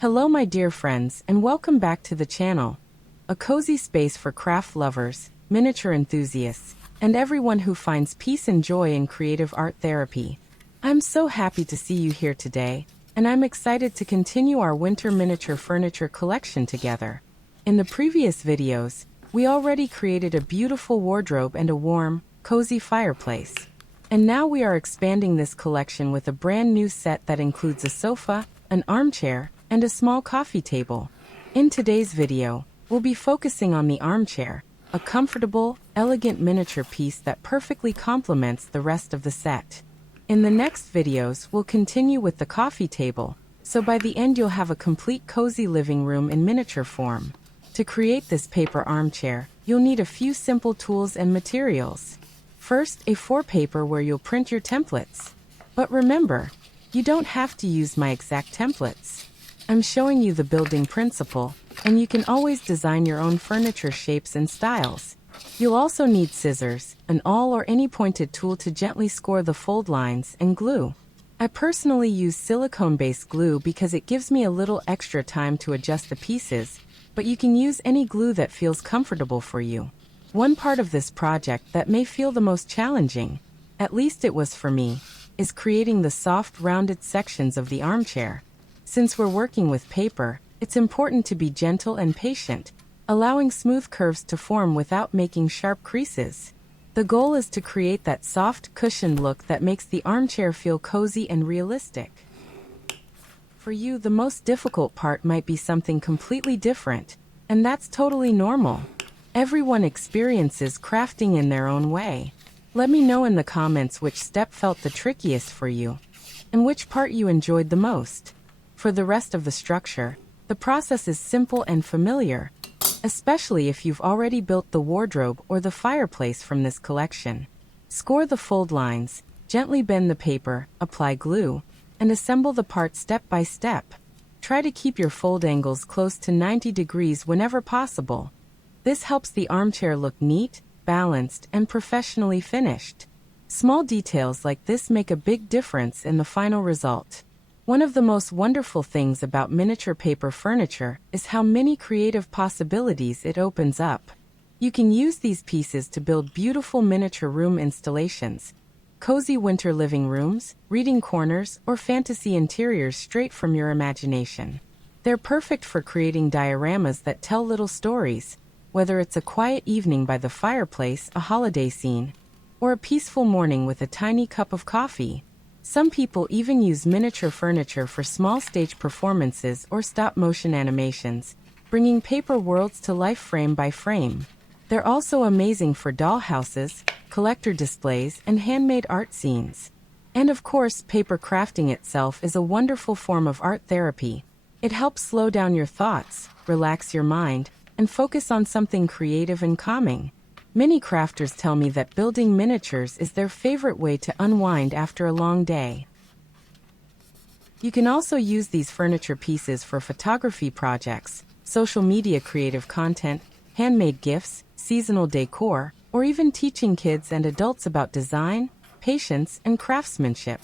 Hello my dear friends and welcome back to the channel. A cozy space for craft lovers, miniature enthusiasts, and everyone who finds peace and joy in creative art therapy. I'm so happy to see you here today, and I'm excited to continue our winter miniature furniture collection together. In the previous videos, we already created a beautiful wardrobe and a warm, cozy fireplace. And now we are expanding this collection with a brand new set that includes a sofa, an armchair, and a small coffee table. In today's video, we'll be focusing on the armchair, a comfortable, elegant miniature piece that perfectly complements the rest of the set. In the next videos, we'll continue with the coffee table, so by the end you'll have a complete cozy living room in miniature form. To create this paper armchair, you'll need a few simple tools and materials. First, A4 paper where you'll print your templates. But remember, you don't have to use my exact templates. I'm showing you the building principle, and you can always design your own furniture shapes and styles. You'll also need scissors, an awl or any pointed tool to gently score the fold lines, and glue. I personally use silicone-based glue because it gives me a little extra time to adjust the pieces, but you can use any glue that feels comfortable for you. One part of this project that may feel the most challenging, at least it was for me, is creating the soft, rounded sections of the armchair. Since we're working with paper, it's important to be gentle and patient, allowing smooth curves to form without making sharp creases. The goal is to create that soft, cushioned look that makes the armchair feel cozy and realistic. For you, the most difficult part might be something completely different, and that's totally normal. Everyone experiences crafting in their own way. Let me know in the comments which step felt the trickiest for you, and which part you enjoyed the most. For the rest of the structure, the process is simple and familiar, especially if you've already built the wardrobe or the fireplace from this collection. Score the fold lines, gently bend the paper, apply glue, and assemble the part step by step. Try to keep your fold angles close to 90 degrees whenever possible. This helps the armchair look neat, balanced, and professionally finished. Small details like this make a big difference in the final result. One of the most wonderful things about miniature paper furniture is how many creative possibilities it opens up. You can use these pieces to build beautiful miniature room installations, cozy winter living rooms, reading corners, or fantasy interiors straight from your imagination. They're perfect for creating dioramas that tell little stories, whether it's a quiet evening by the fireplace, a holiday scene, or a peaceful morning with a tiny cup of coffee. Some people even use miniature furniture for small stage performances or stop-motion animations, bringing paper worlds to life frame by frame. They're also amazing for dollhouses, collector displays, and handmade art scenes. And of course, paper crafting itself is a wonderful form of art therapy. It helps slow down your thoughts, relax your mind, and focus on something creative and calming. Many crafters tell me that building miniatures is their favorite way to unwind after a long day. You can also use these furniture pieces for photography projects, social media creative content, handmade gifts, seasonal decor, or even teaching kids and adults about design, patience, and craftsmanship.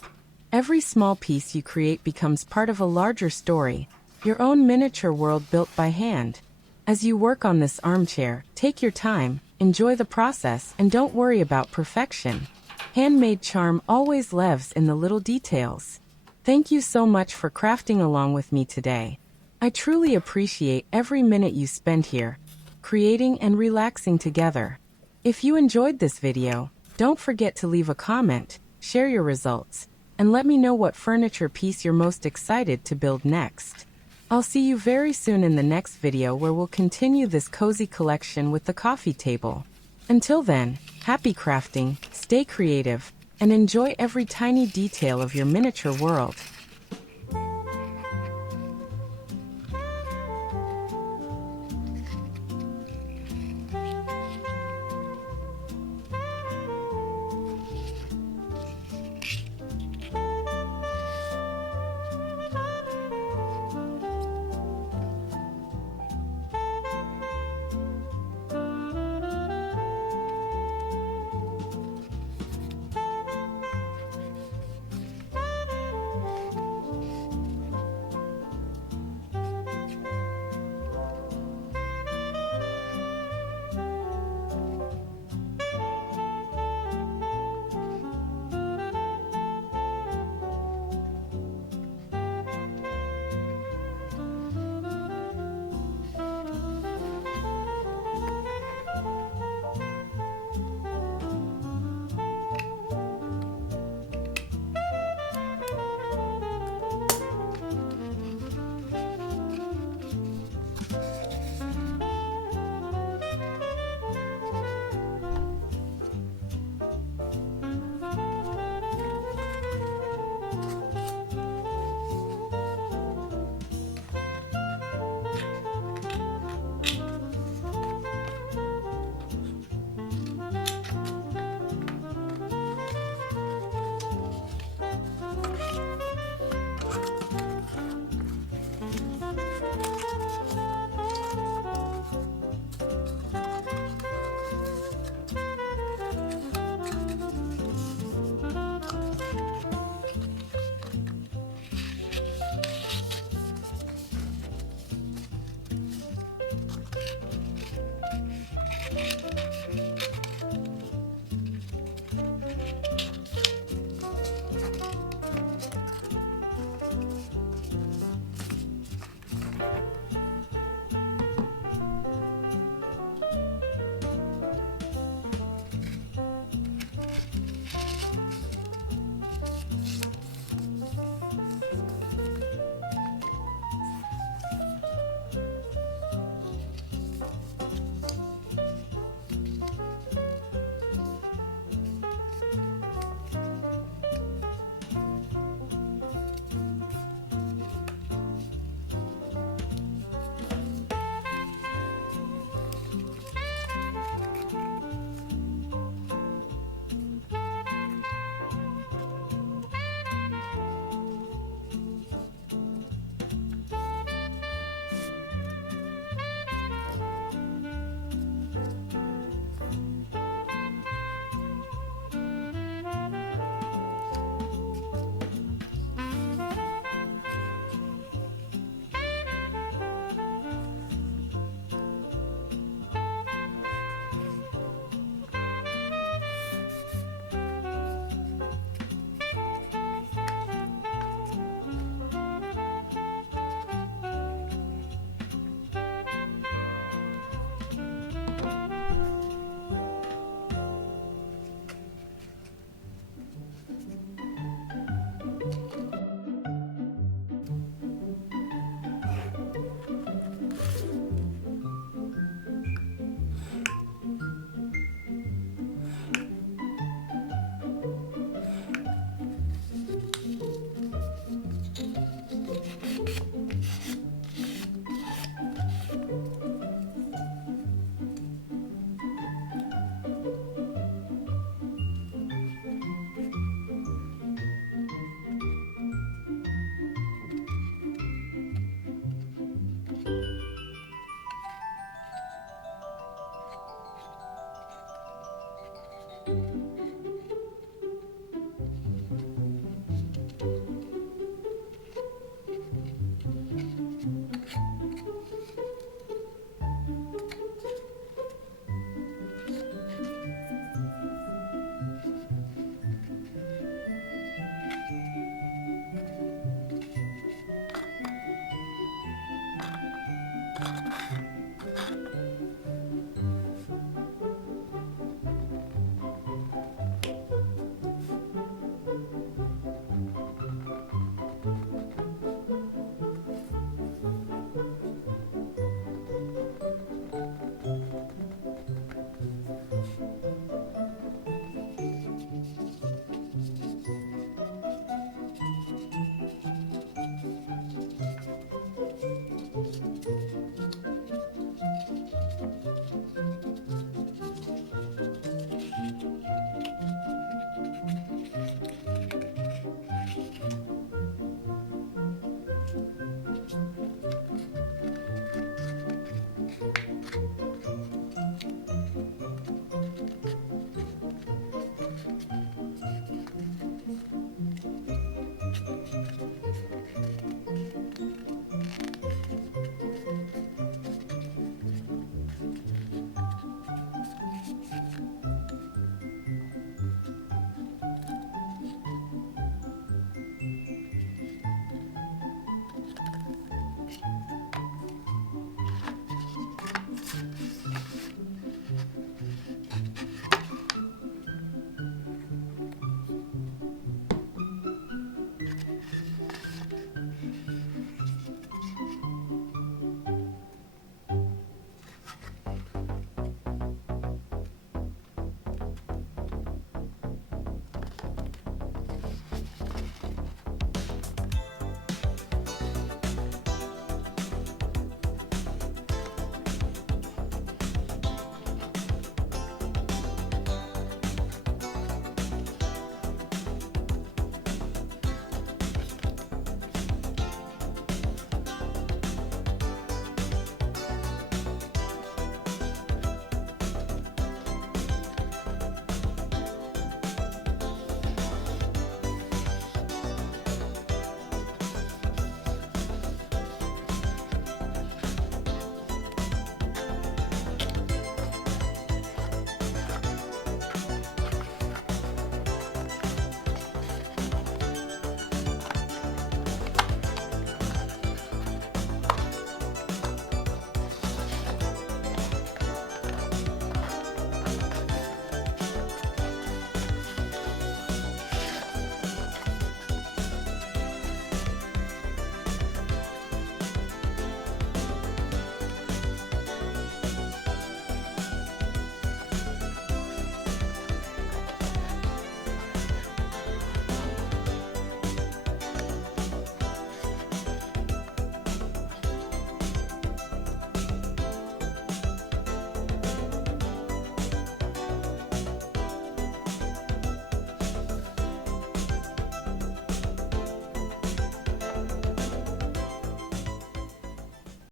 Every small piece you create becomes part of a larger story, your own miniature world built by hand. As you work on this armchair, take your time, enjoy the process, and don't worry about perfection. Handmade charm always lives in the little details. Thank you so much for crafting along with me today. I truly appreciate every minute you spend here, creating and relaxing together. If you enjoyed this video, don't forget to leave a comment, share your results, and let me know what furniture piece you're most excited to build next. I'll see you very soon in the next video where we'll continue this cozy collection with the coffee table. Until then, happy crafting, stay creative, and enjoy every tiny detail of your miniature world.